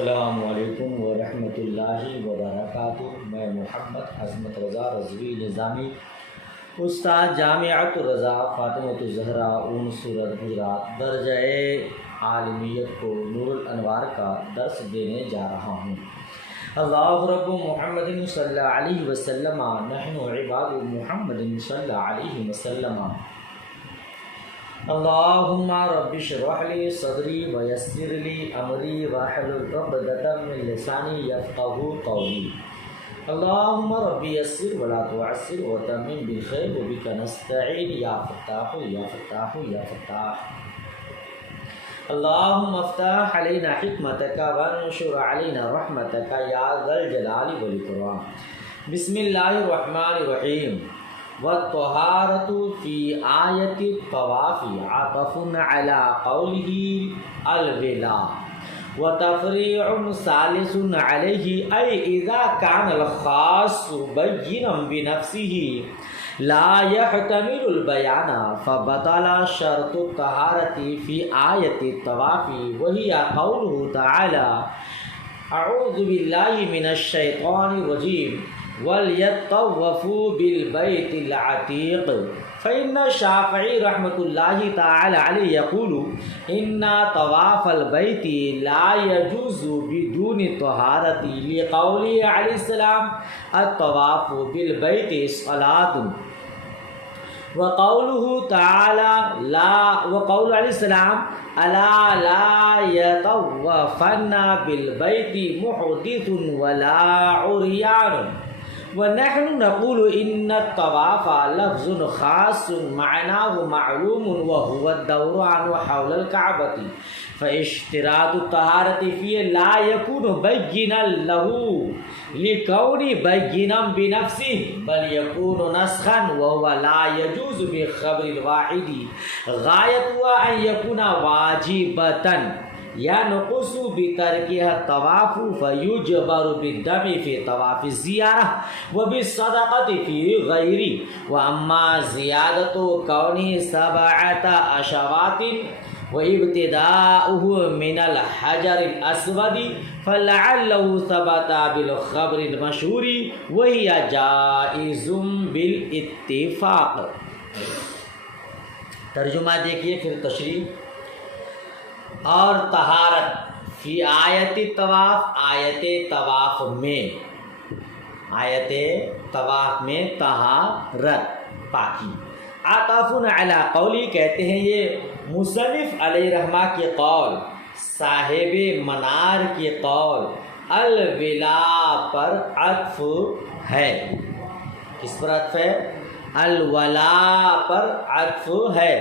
السلام علیکم ورحمۃ اللہ وبرکاتہ۔ میں محمد عظمت رضا رضوی نظامی، استاد جامعۃ الرضا فاطمۃ الزہرا سورت حجرات درجہ عالمیت کو نور الانوار کا درس دینے جا رہا ہوں۔ اللہ رب محمد صلی اللہ علیہ وسلم، نحن عباد محمد صلی اللہ علیہ وسلم۔ اللہم رب اشرح لی صدری ویسر لی امری واحلل عقدۃ من لسانی یفقہوا قولی۔ اللہم رب یسر ولا تعسر وتمم بالخیر وبک نستعین یا فتاح یا فتاح یا فتاح۔ اللہم افتح علینا حکمتک وانشر علینا رحمتک یا ذا الجلال والاکرام۔ بسم اللہ الرحمن الرحیم۔ والطہارة فی آیت الطواف عطف علی قوله الولا وتفریع ثالث علیہ ای اذا کان الخاص بینا بنفسه لا يحتمل البیان فبطل شرط الطہارة فی آیت الطواف وہی قوله تعالی اعوذ باللہ من الشیطان الرجیم وَلْيَطَّوَّفُوا بِالْبَيْتِ الْعَتِيقِ فَإِنَّ الشَّافِعِيَّ رحمۃ اللہ تعالی علیہ یقول ان طواف البیت لا يجوز بدون طہارت لقوله علیہ السلام الطواف بالبیت صلاۃ وقوله تعالی وقول علیہ السلام الا لا يطوفن بالبیت محدث ولا عریان ونحن نقول ان الطواف لفظ خاص معناه معلوم وهو الدور عنه حول الكعبة فاشتراط الطهارة فيه لا يكون بينا له لكون بينا بنفسه بل يكون نسخا وهو لا يجوز بخبر الواحد غايته أن يكون واجبة ينقص بتركها الطواف فيجبر بالدم في طواف الزيارة وبالصدقة في غيره وأما زيادة كونه 7 أشواط وابتداؤه من الحجر الأسود فلعله ثبت بالخبر المشهور وهي جائز بالاتفاق۔ ترجمہ دیکھیے پھر تشریح۔ اور طہارت فی آیت طواف، آیت طواف میں طہارت پاکی۔ عطف علی قولی کہتے ہیں یہ مصنف علیہ رحمہ کے قول، صاحب منار کے قول الولا پر عطف ہے۔ کس پر عطف ہے؟ الولا پر عطف ہے۔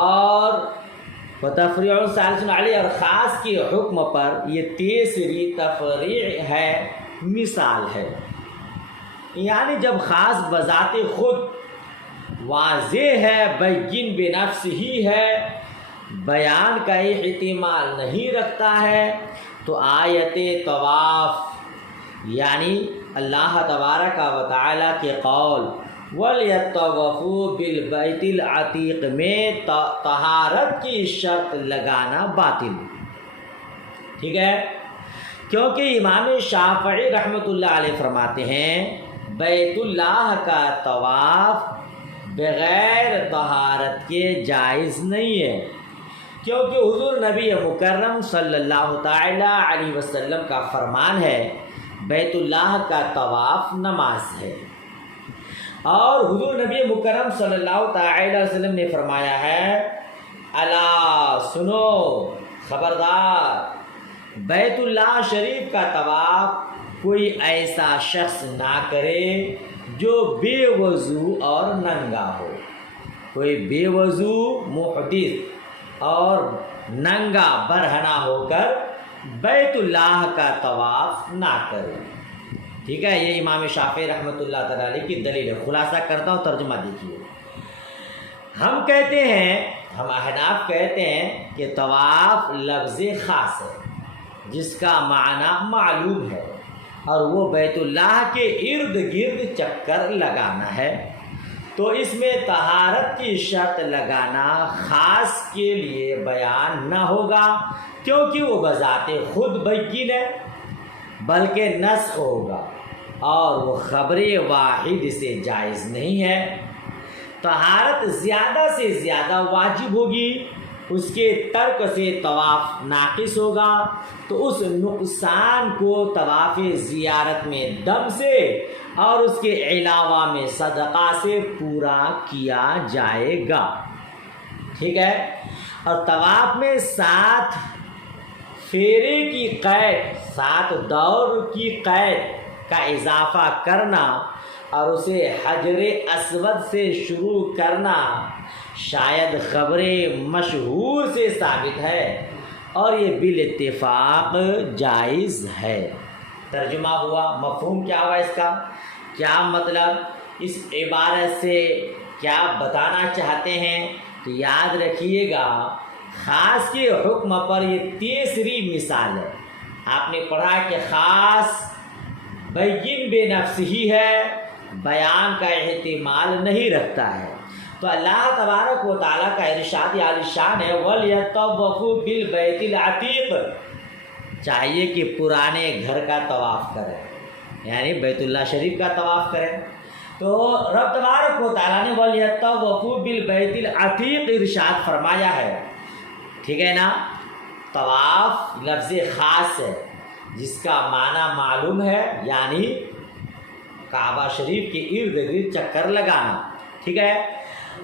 اور وتفریع ثالث علیہ، اور خاص کے حکم پر یہ تیسری تفریع ہے، مثال ہے۔ یعنی جب خاص بذات خود واضح ہے، بین بنفس ہی ہے، بیان کا احتمال نہیں رکھتا ہے، تو آیت طواف یعنی اللہ تبارک و تعالی کے قول وَلْيَطَّوَّفُوا بِالْبَيْتِ الْعَتِيقِ میں طہارت کی شرط لگانا باطل، ٹھیک ہے؟ کیونکہ امام شافعی رحمۃ اللہ علیہ فرماتے ہیں بیت اللہ کا طواف بغیر طہارت کے جائز نہیں ہے، کیونکہ حضور نبی مکرم صلی اللہ تعالی علیہ وسلم کا فرمان ہے بیت اللہ کا طواف نماز ہے، اور حضور نبی مکرم صلی اللہ تعالی علیہ وسلم نے فرمایا ہے الا سنو، خبردار، بیت اللہ شریف کا طواف کوئی ایسا شخص نہ کرے جو بے وضو اور ننگا ہو، کوئی بے وضو محدث اور ننگا برہنہ ہو کر بیت اللہ کا طواف نہ کرے، ٹھیک ہے؟ یہ امام شافعی رحمۃ اللہ تعالی علیہ کی دلیل ہے۔ خلاصہ کرتا ہوں، ترجمہ دیکھیے۔ ہم کہتے ہیں، ہم احناف کہتے ہیں کہ طواف لفظ خاص ہے جس کا معنی معلوم ہے، اور وہ بیت اللہ کے ارد گرد چکر لگانا ہے۔ تو اس میں طہارت کی شرط لگانا خاص کے لیے بیان نہ ہوگا، کیونکہ وہ بذات خود بین ہے، بلکہ نسخ ہوگا اور وہ خبر واحد سے جائز نہیں ہے۔ طہارت زیادہ سے زیادہ واجب ہوگی، اس کے ترک سے طواف ناقص ہوگا، تو اس نقصان کو طواف زیارت میں دم سے اور اس کے علاوہ میں صدقہ سے پورا کیا جائے گا، ٹھیک ہے۔ اور طواف میں 7 پھیرے کی قید، 7 دور کی قید کا اضافہ کرنا اور اسے حجر اسود سے شروع کرنا شاید خبر مشہور سے ثابت ہے اور یہ بالاتفاق جائز ہے۔ ترجمہ ہوا، مفہوم کیا ہوا اس کا؟ کیا مطلب اس عبارت سے کیا بتانا چاہتے ہیں؟ تو یاد رکھیے گا، خاص کے حکم پر یہ تیسری مثال ہے۔ آپ نے پڑھا کہ خاص بین بے نفس ہی ہے، بیان کا احتمال نہیں رکھتا ہے۔ تو اللہ تبارک و تعالیٰ کا ارشاد عالی شان ہے، وَلْيَطَّوَّفُوا بِالْبَيْتِ الْعَتِيقِ، چاہیے کہ پرانے گھر کا طواف کریں، یعنی بیت اللہ شریف کا طواف کریں۔ تو رب تبارک و تعالیٰ نے وَلْيَطَّوَّفُوا بِالْبَيْتِ الْعَتِيقِ ارشاد فرمایا ہے، ٹھیک ہے نا۔ طواف لفظ خاص ہے جس کا معنی معلوم ہے، یعنی کعبہ شریف کے ارد گرد چکر لگانا، ٹھیک ہے۔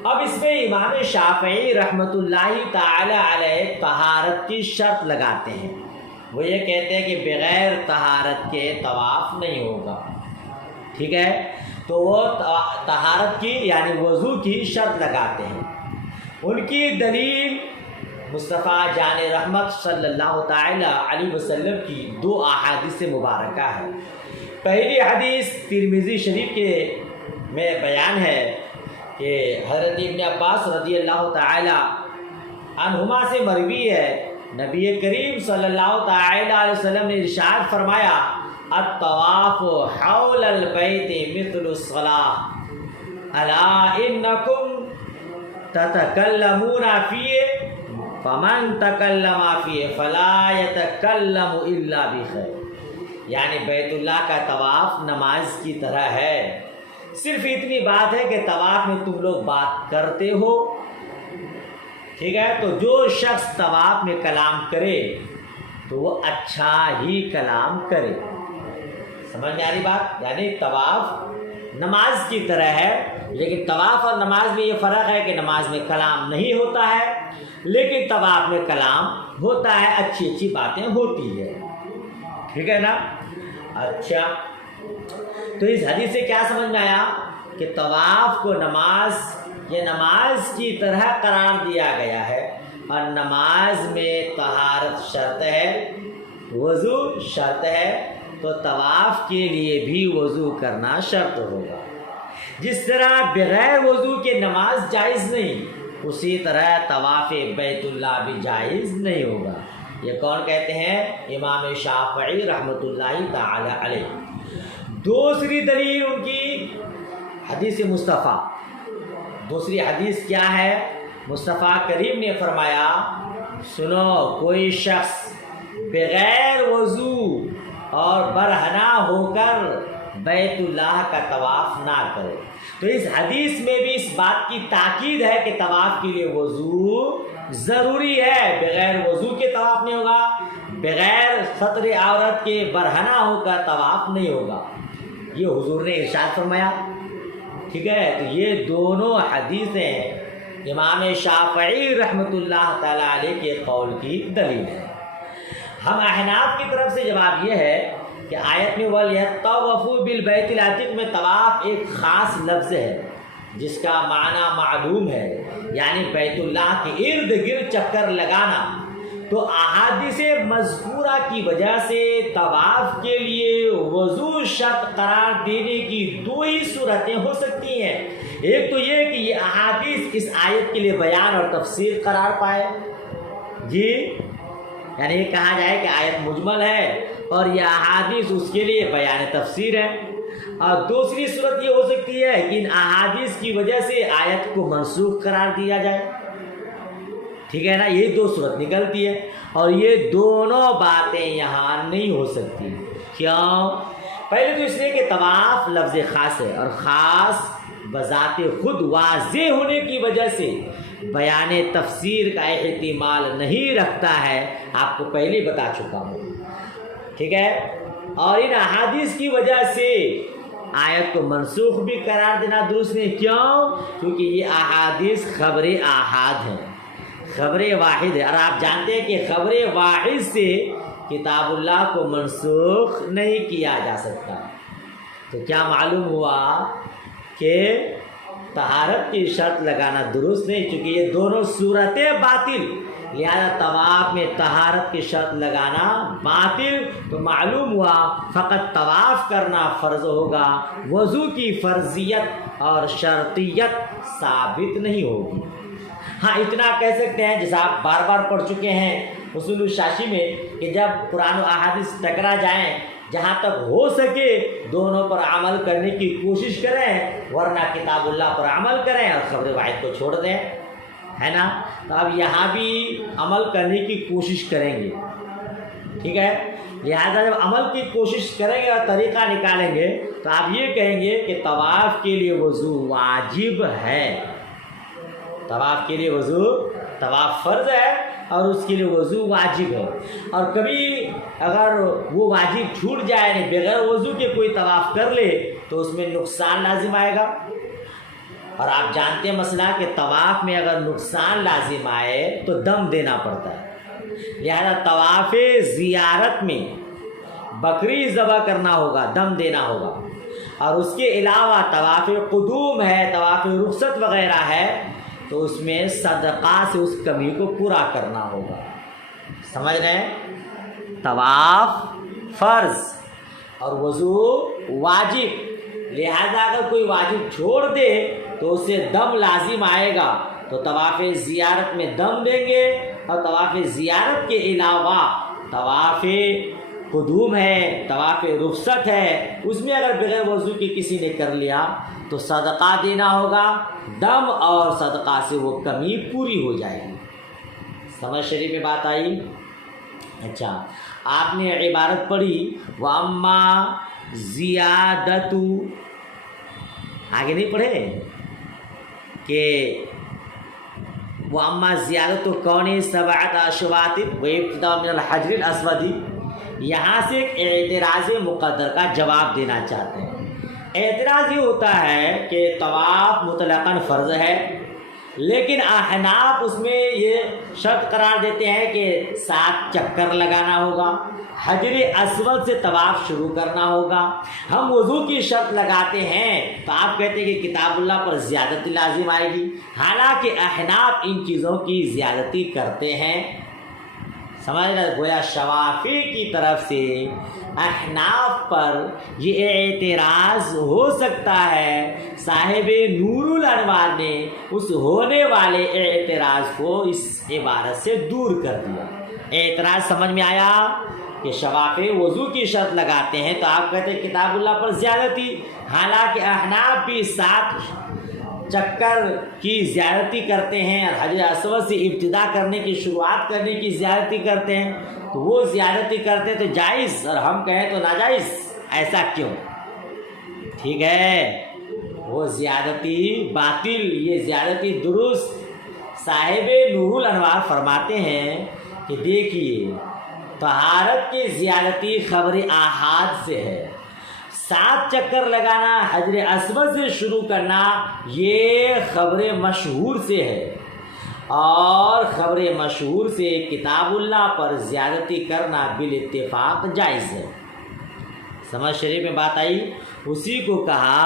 اب اس میں امام شافعی رحمۃ اللہ تعالی علیہ طہارت کی شرط لگاتے ہیں۔ وہ یہ کہتے ہیں کہ بغیر طہارت کے طواف نہیں ہوگا، ٹھیک ہے۔ تو وہ طہارت کی یعنی وضو کی شرط لگاتے ہیں۔ ان کی دلیل مصطفیٰ جان رحمت صلی اللہ تعالی علیہ وسلم کی 2 احادیث مبارکہ ہے۔ پہلی حدیث ترمذی شریف کے میں بیان ہے کہ حضرت ابن عباس رضی اللہ تعالی عنہما سے مروی ہے، نبی کریم صلی اللہ تعالی علیہ وسلم نے ارشاد فرمایا، الطواف حول البیت مثل الصلاۃ الا انکم تتکلمون فیہ فمن تکلم فیہ فلا یتکلم الا بخیر، یعنی بیت اللہ کا طواف نماز کی طرح ہے، صرف اتنی بات ہے کہ طواف میں تم لوگ بات کرتے ہو، ٹھیک ہے۔ تو جو شخص طواف میں کلام کرے تو وہ اچھا ہی کلام کرے، سمجھ میں آ رہی بات؟ یعنی طواف نماز کی طرح ہے، لیکن طواف اور نماز میں یہ فرق ہے کہ نماز میں کلام نہیں ہوتا ہے، لیکن طواف میں کلام ہوتا ہے، اچھی اچھی باتیں ہوتی ہے، ٹھیک ہے نا۔ اچھا، تو اس حدیث سے کیا سمجھ میں آیا کہ طواف کو نماز کی طرح قرار دیا گیا ہے، اور نماز میں طہارت شرط ہے، وضو شرط ہے، تو طواف کے لیے بھی وضو کرنا شرط ہوگا۔ جس طرح بغیر وضو کے نماز جائز نہیں، اسی طرح طواف بیت اللہ بھی جائز نہیں ہوگا۔ یہ کون کہتے ہیں؟ امام شافعی رحمۃ اللہ تعالی علیہ۔ دوسری دلیل ان کی حدیث مصطفیٰ، دوسری حدیث کیا ہے؟ مصطفیٰ کریم نے فرمایا، سنو، کوئی شخص بغیر وضو اور برہنہ ہو کر بیت اللہ کا طواف نہ کرے۔ تو اس حدیث میں بھی اس بات کی تاکید ہے کہ طواف کے لیے وضو ضروری ہے، بغیر وضو کے طواف نہیں ہوگا، بغیر سطر عورت کے برہنہ ہو کر طواف نہیں ہوگا، یہ حضور نے ارشاد فرمایا، ٹھیک ہے۔ تو یہ دونوں حدیثیں امام شافعی رحمۃ اللہ تعالی علیہ کے قول کی دلیل ہے۔ ہم احناف کی طرف سے جواب یہ ہے کہ آیت میں وَلْيَطَّوَّفُوا بِالْبَيْتِ الْعَتِيقِ میں طواف ایک خاص لفظ ہے جس کا معنی معلوم ہے، یعنی بیت اللہ کے ارد گرد چکر لگانا۔ تو احادیث مذکورہ کی وجہ سے طواف کے لیے وضو شرط قرار دینے کی 2 ہی صورتیں ہو سکتی ہیں۔ ایک تو یہ کہ یہ احادیث اس آیت کے لیے بیان اور تفسیر قرار پائے، جی، یعنی یہ کہا جائے کہ آیت مجمل ہے اور یہ احادیث اس کے لیے بیان تفسیر ہے۔ اور دوسری صورت یہ ہو سکتی ہے کہ ان احادیث کی وجہ سے آیت کو منسوخ قرار دیا جائے، ٹھیک ہے نا، یہ دو صورت نکلتی ہے، اور یہ دونوں باتیں یہاں نہیں ہو سکتی۔ کیوں؟ پہلے تو اس لیے کہ طواف لفظ خاص ہے، اور خاص بذات خود واضح ہونے کی وجہ سے بیان تفسیر کا احتمال نہیں رکھتا ہے، آپ کو پہلے بتا چکا ہوں، ٹھیک ہے۔ اور ان احادیث کی وجہ سے آیت کو منسوخ بھی قرار دینا درست نہیں۔ کیوں؟ کیونکہ یہ احادیث خبر آحاد ہیں، خبر واحد ہے، اور آپ جانتے ہیں کہ خبر واحد سے کتاب اللہ کو منسوخ نہیں کیا جا سکتا۔ تو کیا معلوم ہوا کہ طہارت کی شرط لگانا درست نہیں، چونکہ یہ دونوں صورتیں باطل، لہذا طواف میں طہارت کی شرط لگانا باطل۔ تو معلوم ہوا فقط طواف کرنا فرض ہوگا، وضو کی فرضیت اور شرطیت ثابت نہیں ہوگی۔ ہاں اتنا کہہ سکتے ہیں جیسا آپ بار بار پڑھ چکے ہیں اصول الشاشی میں، کہ جب قرآن و احادیث ٹکرا جائیں، جہاں تک ہو سکے دونوں پر عمل کرنے کی کوشش کریں، ورنہ کتاب اللہ پر عمل کریں اور خبر واحد کو چھوڑ دیں، ہے نا۔ تو اب یہاں بھی عمل کرنے کی کوشش کریں گے، ٹھیک ہے۔ لہذا جب عمل کی کوشش کریں گے اور طریقہ نکالیں گے تو آپ یہ کہیں گے کہ طواف کے لیے وضو واجب ہے، طواف کے لیے وضو، طواف فرض ہے اور اس کے لیے وضو واجب ہے، اور کبھی اگر وہ واجب چھوٹ جائے، یعنی بغیر وضو کے کوئی طواف کر لے تو اس میں نقصان لازم آئے گا، اور آپ جانتے ہیں مسئلہ کہ طواف میں اگر نقصان لازم آئے تو دم دینا پڑتا ہے، لہذا طواف زیارت میں بکری ذبح کرنا ہوگا، دم دینا ہوگا، اور اس کے علاوہ طواف قدوم ہے، طواف رخصت وغیرہ ہے، تو اس میں صدقہ سے اس کمی کو پورا کرنا ہوگا، سمجھ رہے ہیں۔ طواف فرض اور وضو واجب، لہذا اگر کوئی واجب چھوڑ دے تو اسے دم لازم آئے گا، تو طواف زیارت میں دم دیں گے، اور طواف زیارت کے علاوہ طواف قدوم ہے، طواف رخصت ہے، اس میں اگر بغیر وضو کی کسی نے کر لیا تو صدقہ دینا ہوگا، دم اور صدقہ سے وہ کمی پوری ہو جائے گی۔ سمجھ شریف میں بات آئی؟ اچھا، آپ نے عبارت پڑھی وَأَمَّا زِيَادَتُ، آگے نہیں پڑھے کہ وَأَمَّا زِيَادَتُ كَوْنِ سَبْعَةَ أَشْوَاطٍ وَابْتِدَاءٌ مِنَ الْحَجْرِ الْأَسْوَدِ، یہاں سے ایک اعتراض مقدر کا جواب دینا چاہتے ہیں۔ اعتراض یہ ہوتا ہے کہ طواف مطلقاً فرض ہے، لیکن احناف اس میں یہ شرط قرار دیتے ہیں کہ 7 چکر لگانا ہوگا، حجر اسود سے طواف شروع کرنا ہوگا۔ ہم وضو کی شرط لگاتے ہیں تو آپ کہتے ہیں کہ کتاب اللہ پر زیادتی لازم آئے گی، حالانکہ احناف ان چیزوں کی زیادتی کرتے ہیں، سمجھ رہے، گویا شوافی کی طرف سے احناف پر یہ اعتراض ہو سکتا ہے، صاحب نور الانوار نے اس ہونے والے اعتراض کو اس عبارت سے دور کر دیا۔ اعتراض سمجھ میں آیا کہ شوافی وضو کی شرط لگاتے ہیں تو آپ کہتے ہیں کتاب اللہ پر زیادتی، حالانکہ احناف بھی 7 چکر کی زیادتی کرتے ہیں اور حجر اسود سے ابتدا کرنے کی، شروعات کرنے کی زیادتی کرتے ہیں، تو وہ زیادتی کرتے تو جائز اور ہم کہیں تو ناجائز، ایسا کیوں؟ ٹھیک ہے، وہ زیادتی باطل، یہ زیادتی درست۔ صاحب نور الانوار فرماتے ہیں کہ دیکھیے طہارت کی زیادتی خبر آحاد سے ہے، 7 چکر لگانا، حجر اسود سے شروع کرنا، یہ خبر مشہور سے ہے، اور خبر مشہور سے کتاب اللہ پر زیادتی کرنا بالاتفاق جائز ہے۔ سمجھ شریف میں بات آئی؟ اسی کو کہا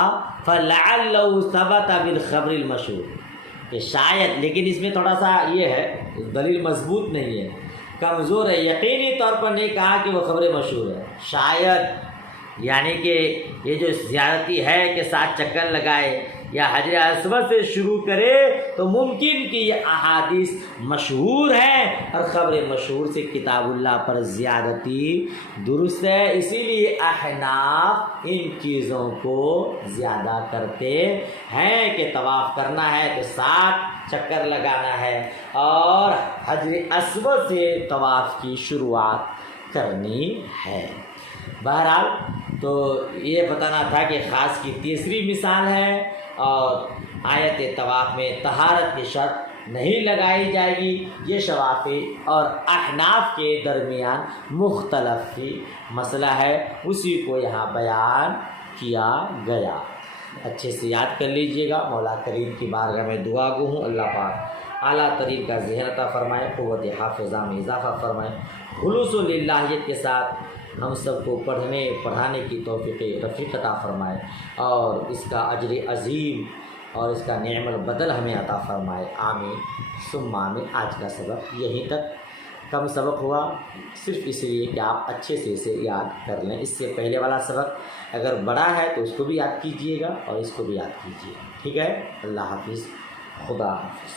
فَلَعَلَّهُ ثَبَتَ بِالْخَبْرِ الْمَشْهُورِ، کہ شاید، لیکن اس میں تھوڑا سا یہ ہے، دلیل مضبوط نہیں ہے، کمزور ہے، یقینی طور پر نہیں کہا کہ وہ خبر مشہور ہے، شاید یعنی کہ یہ جو زیارتی ہے کہ 7 چکر لگائے یا حجر اسود سے شروع کرے تو ممکن کہ یہ احادیث مشہور ہیں اور خبر مشہور سے کتاب اللہ پر زیارتی درست ہے، اسی لیے احناف ان چیزوں کو زیادہ کرتے ہیں کہ طواف کرنا ہے تو 7 چکر لگانا ہے اور حجر اسود سے طواف کی شروعات کرنی ہے۔ بہرحال تو یہ بتانا تھا کہ خاص کی تیسری مثال ہے اور آیت طواف میں طہارت کی شرط نہیں لگائی جائے گی، یہ شوافی اور احناف کے درمیان مختلف کی مسئلہ ہے، اسی کو یہاں بیان کیا گیا۔ اچھے سے یاد کر لیجئے گا۔ مولا کریم کی بارگاہ میں دعا گو ہوں اللہ پاک اعلیٰ ترین کا ذہن عطا فرمائے، قوت حافظہ میں اضافہ فرمائے، خلوص و للہیت کے ساتھ ہم سب کو پڑھانے کی توفیق رفیق عطا فرمائے اور اس کا اجر عظیم اور اس کا نعم البدل ہمیں عطا فرمائے، آمین ثم آمین۔ آج کا سبق یہیں تک، کم سبق ہوا صرف اس لیے کہ آپ اچھے سے اسے یاد کر لیں۔ اس سے پہلے والا سبق اگر بڑا ہے تو اس کو بھی یاد کیجئے گا اور اس کو بھی یاد کیجئے، ٹھیک ہے؟ اللہ حافظ، خدا حافظ۔